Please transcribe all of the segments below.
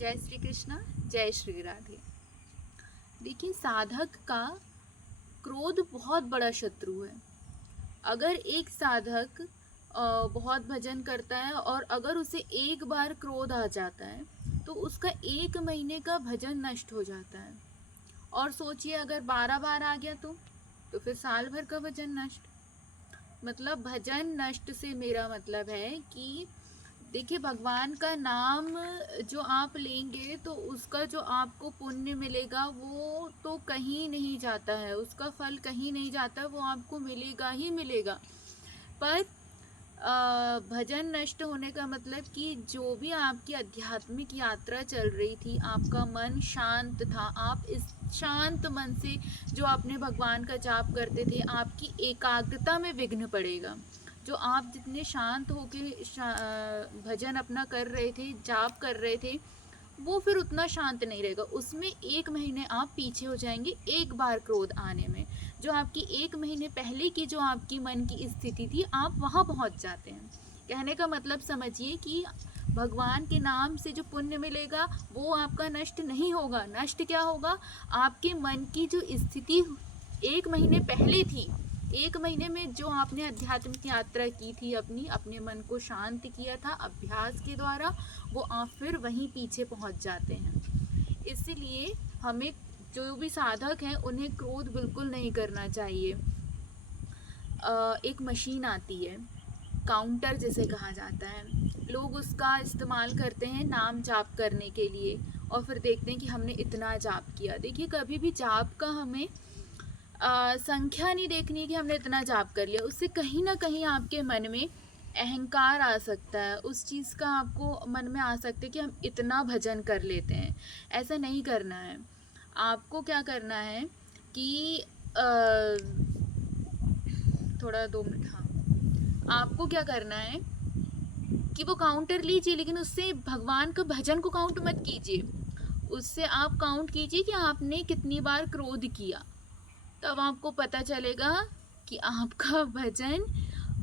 जय श्री कृष्णा, जय श्री राधे। देखिए, साधक का क्रोध बहुत बड़ा शत्रु है। अगर एक साधक बहुत भजन करता है और अगर उसे एक बार क्रोध आ जाता है तो उसका 1 महीने का भजन नष्ट हो जाता है। और सोचिए, अगर 12 बार आ गया तो फिर साल भर का भजन नष्ट। मतलब भजन नष्ट से मेरा मतलब है कि देखिए, भगवान का नाम जो आप लेंगे तो उसका जो आपको पुण्य मिलेगा वो तो कहीं नहीं जाता है, उसका फल कहीं नहीं जाता, वो आपको मिलेगा ही मिलेगा। पर भजन नष्ट होने का मतलब कि जो भी आपकी आध्यात्मिक यात्रा चल रही थी, आपका मन शांत था, आप इस शांत मन से जो आपने भगवान का जाप करते थे, आपकी एकाग्रता में विघ्न पड़ेगा। जो आप जितने शांत होके भजन अपना कर रहे थे, जाप कर रहे थे, वो फिर उतना शांत नहीं रहेगा। उसमें 1 महीने आप पीछे हो जाएंगे एक बार क्रोध आने में। जो आपकी 1 महीने पहले की जो आपकी मन की स्थिति थी, आप वहाँ पहुँच जाते हैं। कहने का मतलब समझिए कि भगवान के नाम से जो पुण्य मिलेगा वो आपका नष्ट नहीं होगा। नष्ट क्या होगा? आपके मन की जो स्थिति 1 महीने पहले थी, 1 महीने में जो आपने आध्यात्मिक यात्रा की थी, अपने मन को शांत किया था अभ्यास के द्वारा, वो आप फिर वहीं पीछे पहुंच जाते हैं। इसलिए हमें, जो भी साधक हैं, उन्हें क्रोध बिल्कुल नहीं करना चाहिए। एक मशीन आती है, काउंटर जिसे कहा जाता है, लोग उसका इस्तेमाल करते हैं नाम जाप करने के लिए और फिर देखते हैं कि हमने इतना जाप किया। देखिए, कभी भी जाप का हमें संख्या नहीं देखनी कि हमने इतना जाप कर लिया। उससे कहीं ना कहीं आपके मन में अहंकार आ सकता है, उस चीज़ का आपको मन में आ सकता है कि हम इतना भजन कर लेते हैं। ऐसा नहीं करना है। आपको क्या करना है कि थोड़ा 2 मिनट, हाँ, आपको क्या करना है कि वो काउंटर लीजिए, लेकिन उससे भगवान का भजन को काउंट मत कीजिए। उससे आप काउंट कीजिए कि आपने कितनी बार क्रोध किया। तब आपको पता चलेगा कि आपका भजन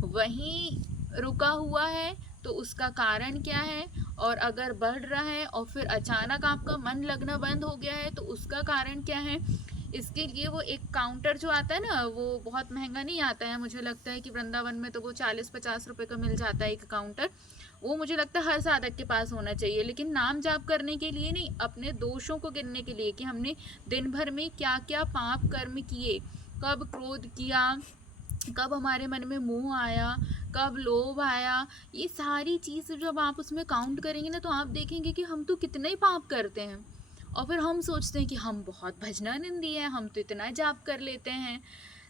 वहीं रुका हुआ है, तो उसका कारण क्या है। और अगर बढ़ रहा है और फिर अचानक आपका मन लगना बंद हो गया है तो उसका कारण क्या है। इसके लिए वो एक काउंटर जो आता है ना, वो बहुत महंगा नहीं आता है। मुझे लगता है कि वृंदावन में तो वो 40-50 रुपए का मिल जाता है एक काउंटर। वो मुझे लगता है हर साधक के पास होना चाहिए, लेकिन नाम जाप करने के लिए नहीं, अपने दोषों को गिनने के लिए कि हमने दिन भर में क्या क्या पाप कर्म किए, कब क्रोध किया, कब हमारे मन में मोह आया, कब लोभ आया। ये सारी चीज़ जब आप उसमें काउंट करेंगे ना, तो आप देखेंगे कि हम तो कितने ही पाप करते हैं। और फिर हम सोचते हैं कि हम बहुत भजनानंदी हैं, हम तो इतना जाप कर लेते हैं।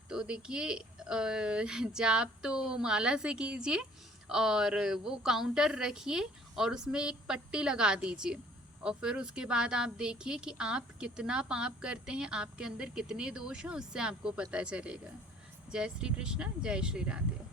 तो देखिए, जाप तो माला से कीजिए और वो काउंटर रखिए और उसमें एक पट्टी लगा दीजिए। और फिर उसके बाद आप देखिए कि आप कितना पाप करते हैं, आपके अंदर कितने दोष हैं, उससे आपको पता चलेगा। जय श्री कृष्णा, जय श्री राधे।